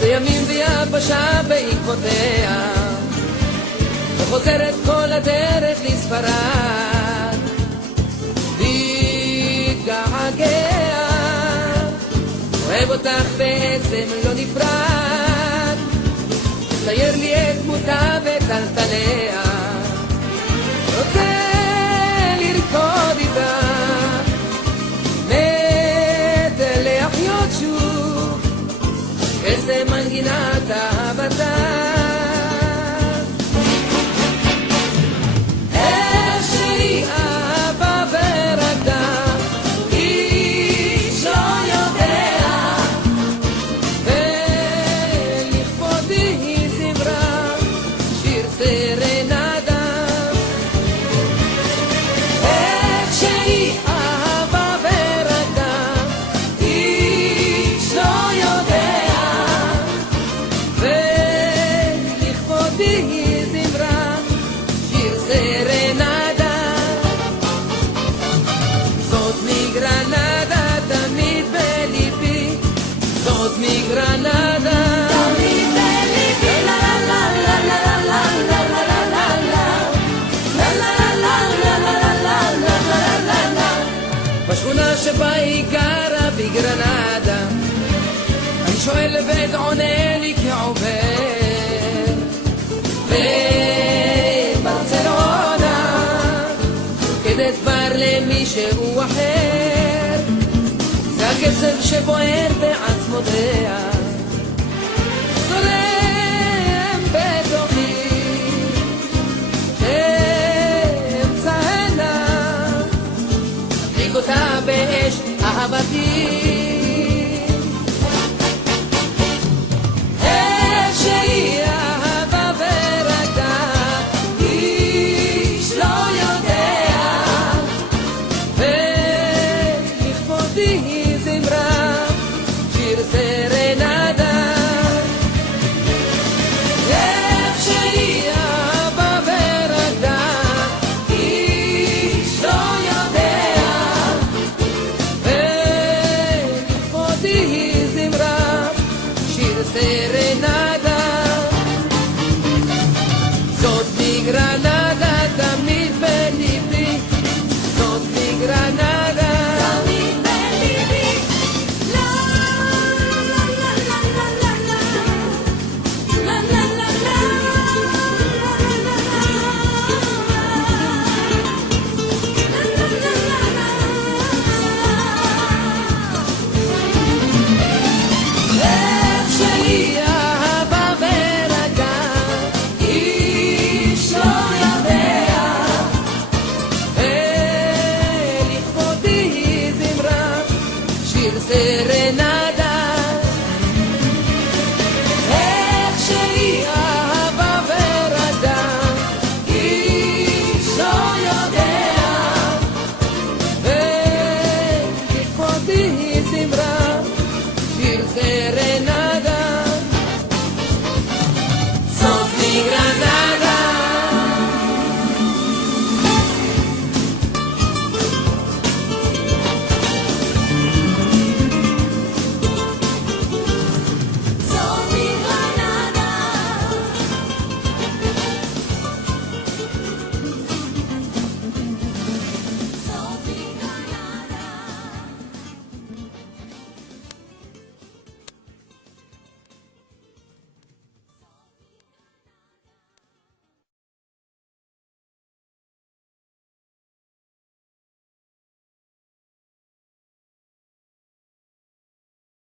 זה ימים ויבשה בעקבותיה, וחוזרת כל הדרך לספרד, להתגעגע, אוהב אותך בעצם לא נפרד, צייר לי את דמותה וטלטליה, רוצה לרקוד איתה, מת להחיות שוב, איזה מנגינת אהבתה. איך שהיא אהבה ורקדה, איש לא יודע, ולכבודי היא זמרה שיר סרנדה. איך שהיא אהבה ורקדה, איש לא יודע, ולכבודי היא זמרה שיר סרנדה. זאת מגרנדה תמיד בליבי, זאת מגרנדה תמיד בליבי, לה לה לה לה לה לה לה לה לה לה. בשכונה שבה היא גרה בגרנדה, אני שואל ובית עונה לי כעובר בברצלונה, כדי כבר למישהו אחר, זה הקצב שבוער בעצמותיה, זורם בתוכי אמצע עיניו, מדליק אותה באש אהבתי. איך שהיא אהבה ורקדה, איש לא יודע, ולכבודי היא זמרה שיר סרנדה. איך שהיא אהבה ורקדה, איש לא יודע, ולכבודי היא זמרה שיר סרנדה. זאת מגרנדה תמיד בליבי, זאת מגרנדה תמיד בליבי, לה לה לה לה לה לה לה לה לה לה. איך שהיא אהבה ורקדה, איש לא יודע, ולכבודי היא זמרה שיר סרנדה. איך שהיא אהבה ורקדה, איש לא יודע, ולכבודי היא זמרה שיר סרנדה.